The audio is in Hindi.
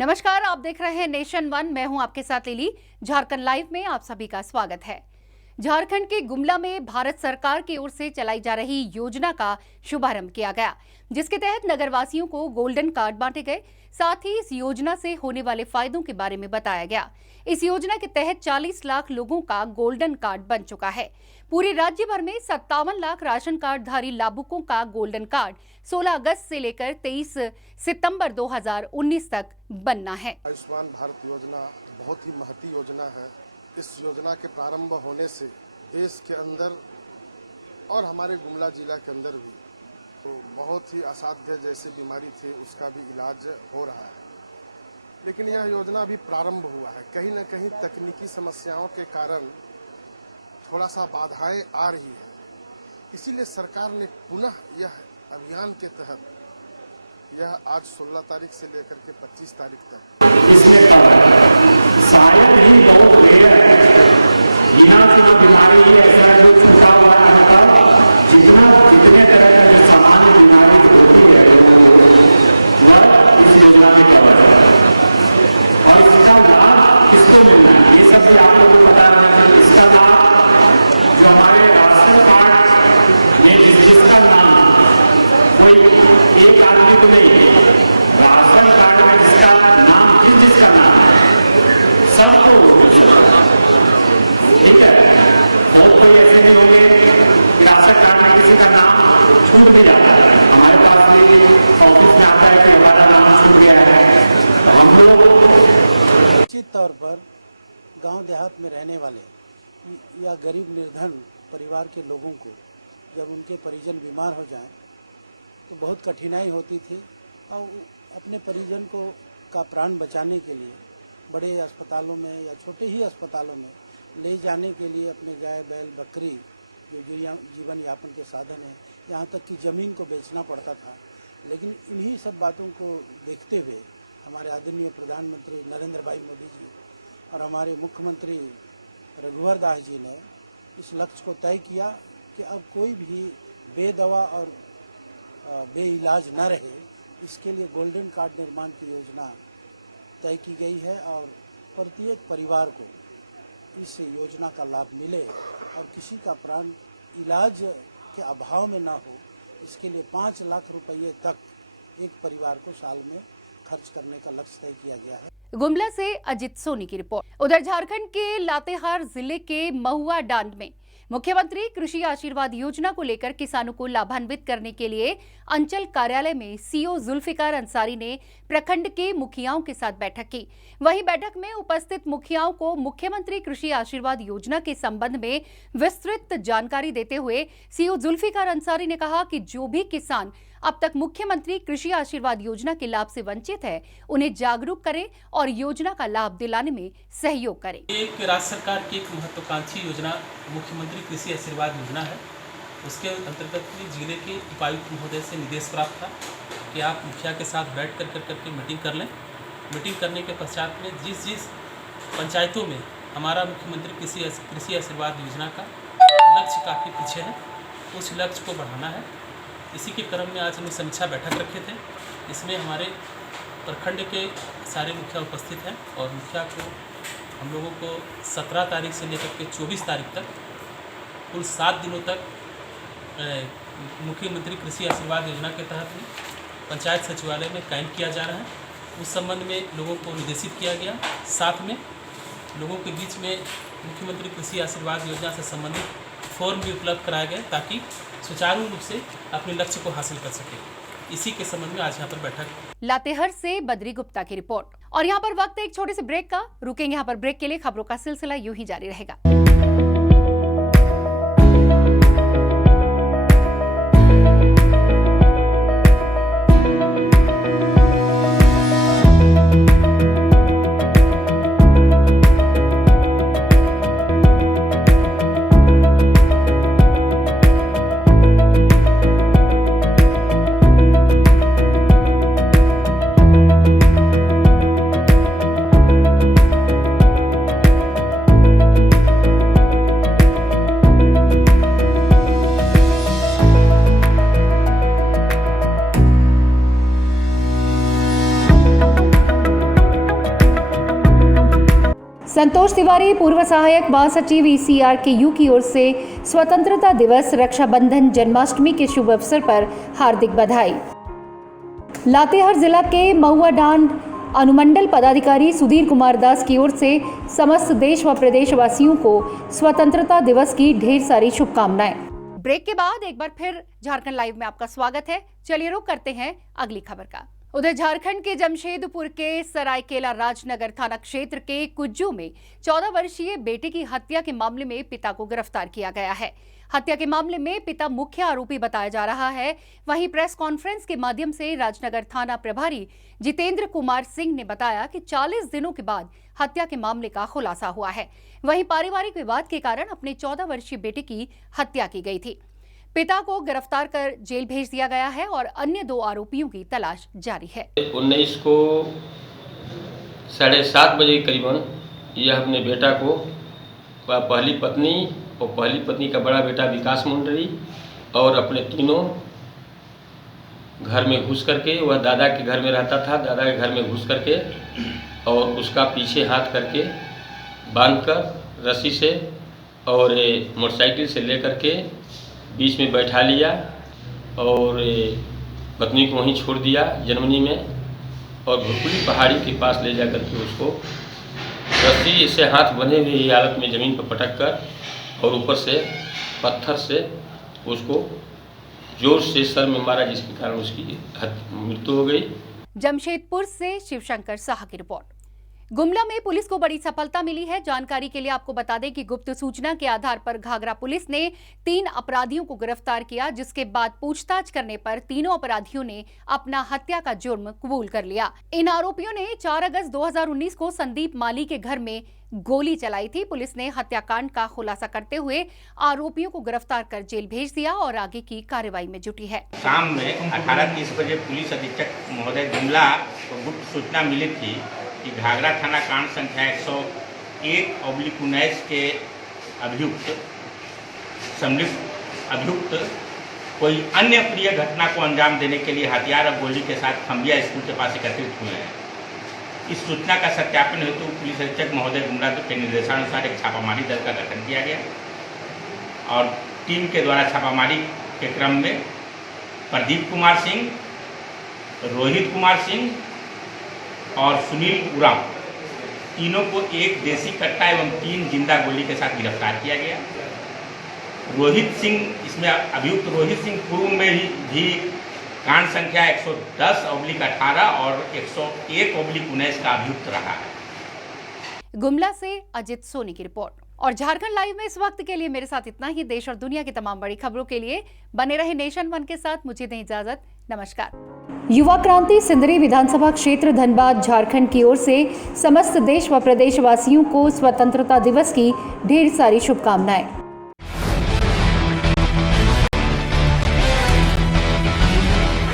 नमस्कार, आप देख रहे हैं नेशन वन। मैं हूं आपके साथ लिली। झारखंड लाइव में आप सभी का स्वागत है। झारखंड के गुमला में भारत सरकार की ओर से चलाई जा रही योजना का शुभारंभ किया गया, जिसके तहत नगरवासियों को गोल्डन कार्ड बांटे गए। साथ ही इस योजना से होने वाले फायदों के बारे में बताया गया। इस योजना के तहत 40 लाख लोगों का गोल्डन कार्ड बन चुका है। पूरे राज्य भर में 57 लाख राशन कार्ड धारी लाभुकों का गोल्डन कार्ड 16 अगस्त से लेकर 23 सितंबर 2019 तक बनना है। आयुष्मान भारत योजना बहुत ही महती योजना है। इस योजना के प्रारंभ होने से देश के अंदर और हमारे गुमला जिला के अंदर भी तो बहुत ही असाध्य जैसे बीमारी थी उसका भी इलाज हो रहा है। लेकिन यह योजना अभी प्रारंभ हुआ है। कहीं न कहीं तकनीकी समस्याओं के कारण थोड़ा सा बाधाएं आ रही है। इसीलिए सरकार ने पुनः यह अभियान के तहत यह आज 16 तारीख से लेकर के 25 तारीख तक इसमें कवर शायद ही बहुत रेयर है, बिना सुना बीमारी ही ऐसा है जो छूटा हुआ है। जितने तरह का जो सामान्य बीमारी होती है लोगों को वह इस योजना में कवर है। और इसका लाभ किसको मिलना है ये सब भी आप लोगों को पता है। इसका लाभ जो हमारे राशन कार्ड में जिसका नाम कोई एक आदमी को नहीं, राशन कार्ड में जिसका नाम जिसका नाम है सबको मिल सकता है। ठीक है, बहुत कोई ऐसे नहीं होंगे कि राशन कार्ड में किसी का नाम छूट भी जाता है। हमारे पास भी ऑफिस में आता है कि हमारा नाम छूट गया है, तो हम लोग निश्चित तौर पर गांव देहात में रहने वाले या गरीब निर्धन परिवार के लोगों को जब उनके परिजन बीमार हो जाएं तो बहुत कठिनाई होती थी और अपने परिजन को का प्राण बचाने के लिए बड़े अस्पतालों में या छोटे ही अस्पतालों में ले जाने के लिए अपने गाय बैल बकरी जो जीवन यापन के साधन है, यहाँ तक कि ज़मीन को बेचना पड़ता था। लेकिन इन्हीं सब बातों को देखते हुए हमारे आदरणीय प्रधानमंत्री नरेंद्र भाई मोदी जी और हमारे मुख्यमंत्री रघुवर दास जी ने इस लक्ष्य को तय किया कि अब कोई भी बेदवा और बेइलाज न रहे। इसके लिए गोल्डन कार्ड निर्माण की योजना तय की गई है और प्रत्येक परिवार को इस योजना का लाभ मिले और किसी का प्राण इलाज के अभाव में ना हो। इसके लिए 5 लाख रुपये तक एक परिवार को साल में खर्च करने का लक्ष्य तय किया गया है। गुमला से अजित सोनी की रिपोर्ट। उधर झारखंड के लातेहार जिले के महुआ डांड में मुख्यमंत्री कृषि आशीर्वाद योजना को लेकर किसानों को लाभान्वित करने के लिए अंचल कार्यालय में सीओ जुल्फिकार अंसारी ने प्रखंड के मुखियाओं के साथ बैठक की। वहीं बैठक में उपस्थित मुखियाओं को मुख्यमंत्री कृषि आशीर्वाद योजना के संबंध में विस्तृत जानकारी देते हुए सीओ जुल्फिकार अंसारी ने कहा कि जो भी किसान अब तक मुख्यमंत्री कृषि आशीर्वाद योजना के लाभ से वंचित है, उन्हें जागरूक करें और योजना का लाभ दिलाने में सहयोग करें। एक राज्य सरकार की एक महत्वाकांक्षी योजना मुख्यमंत्री कृषि आशीर्वाद योजना है। उसके अंतर्गत जिले के उपायुक्त महोदय से निर्देश प्राप्त था कि आप मुखिया के साथ बैठ करके मीटिंग कर लें। मीटिंग करने के पश्चात में जिस पंचायतों में हमारा मुख्यमंत्री कृषि आशीर्वाद योजना का लक्ष्य काफ़ी पीछे है, उस लक्ष्य को बढ़ाना है। इसी के क्रम में आज हमने समीक्षा बैठक रखे थे। इसमें हमारे प्रखंड के सारे मुखिया उपस्थित हैं और मुखिया को हम लोगों को 17 तारीख से लेकर के 24 तारीख तक कुल 7 दिनों तक मुख्यमंत्री कृषि आशीर्वाद योजना के तहत पंचायत सचिवालय में कैंप किया जा रहा है। उस संबंध में लोगों को निर्देशित किया गया। साथ में लोगों के बीच में मुख्यमंत्री कृषि आशीर्वाद योजना से संबंधित फॉर्म भी उपलब्ध कराए गए ताकि सुचारू रूप से अपने लक्ष्य को हासिल कर सके। इसी के संबंध में आज यहाँ पर बैठक। लातेहर से बद्री गुप्ता की रिपोर्ट। और यहाँ पर वक्त है एक छोटे से ब्रेक का। रुकेंगे यहाँ पर ब्रेक के लिए। खबरों का सिलसिला यूं ही जारी रहेगा। संतोष तिवारी, पूर्व सहायक महासचिव ECR के यू की ओर से स्वतंत्रता दिवस, रक्षाबंधन, जन्माष्टमी के शुभ अवसर पर हार्दिक बधाई। लातेहार जिला के महुआडांड अनुमंडल पदाधिकारी सुधीर कुमार दास की ओर से समस्त देश व प्रदेशवासियों को स्वतंत्रता दिवस की ढेर सारी शुभकामनाएं। ब्रेक के बाद एक बार फिर झारखंड लाइव में आपका स्वागत है। चलिए रुक करते हैं अगली खबर का। उधर झारखंड के जमशेदपुर के सरायकेला राजनगर थाना क्षेत्र के कुज्जू में 14 वर्षीय बेटे की हत्या के मामले में पिता को गिरफ्तार किया गया है। हत्या के मामले में पिता मुख्य आरोपी बताया जा रहा है। वहीं प्रेस कॉन्फ्रेंस के माध्यम से राजनगर थाना प्रभारी जितेंद्र कुमार सिंह ने बताया कि 40 दिनों के बाद हत्या के मामले का खुलासा हुआ है। वहीं पारिवारिक विवाद के कारण अपने 14 वर्षीय बेटे की हत्या की गई थी। पिता को गिरफ्तार कर जेल भेज दिया गया है और अन्य 2 आरोपियों की तलाश जारी है। 19 को 7:30 बजे करीबन यह अपने बेटा को पहली पत्नी और पहली पत्नी का बड़ा बेटा विकास मंडरी और अपने तीनों घर में घुस करके, वह दादा के घर में रहता था, दादा के घर में घुस करके और उसका पीछे हाथ करके बांधकर रस्सी से और मोटरसाइकिल से लेकर के बीच में बैठा लिया और पत्नी को वहीं छोड़ दिया जर्मनी में और भुरकुली पहाड़ी के पास ले जाकर के उसको रस्सी से हाथ बंधे हुए हालत में ज़मीन पर पटक कर और ऊपर से पत्थर से उसको जोर से सर में मारा, जिसके कारण उसकी मृत्यु हो गई। जमशेदपुर से शिवशंकर साहा की रिपोर्ट। गुमला में पुलिस को बड़ी सफलता मिली है। जानकारी के लिए आपको बता दें कि गुप्त सूचना के आधार पर घाघरा पुलिस ने 3 अपराधियों को गिरफ्तार किया, जिसके बाद पूछताछ करने पर तीनों अपराधियों ने अपना हत्या का जुर्म कबूल कर लिया। इन आरोपियों ने 4 अगस्त 2019 को संदीप माली के घर में गोली चलाई थी। पुलिस ने हत्याकांड का खुलासा करते हुए आरोपियों को गिरफ्तार कर जेल भेज दिया और आगे की कार्रवाई में जुटी है। शाम में 18:30 बजे पुलिस अधीक्षक महोदय गुमला को गुप्त सूचना मिली थी कि घाघरा थाना कांड संख्या 101/19 के अभियुक्त कोई अन्य प्रिय घटना को अंजाम देने के लिए हथियार और गोली के साथ खम्बिया स्कूल के पास एकत्रित हुए हैं। इस सूचना का सत्यापन हेतु पुलिस अधीक्षक महोदय गुमला के निर्देशानुसार एक छापामारी दल का गठन किया गया और टीम के द्वारा छापामारी के क्रम में प्रदीप कुमार सिंह, रोहित कुमार सिंह और सुनील उराम तीनों को एक देसी कट्टा एवं 3 जिंदा गोली के साथ गिरफ्तार किया गया। रोहित सिंह, इसमें अभियुक्त रोहित सिंह पूर्व में भी कांड संख्या 110/18 और 101/19 का अभियुक्त रहा है। गुमला से अजित सोनी की रिपोर्ट। और झारखंड लाइव में इस वक्त के लिए मेरे साथ इतना ही। देश और दुनिया की तमाम बड़ी खबरों के लिए बने रहे नेशन 1 के साथ। मुझे दें इजाजत। नमस्कार। युवा क्रांति सिंदरी विधानसभा क्षेत्र धनबाद झारखंड की ओर से समस्त देश व प्रदेशवासियों को स्वतंत्रता दिवस की ढेर सारी शुभकामनाएं।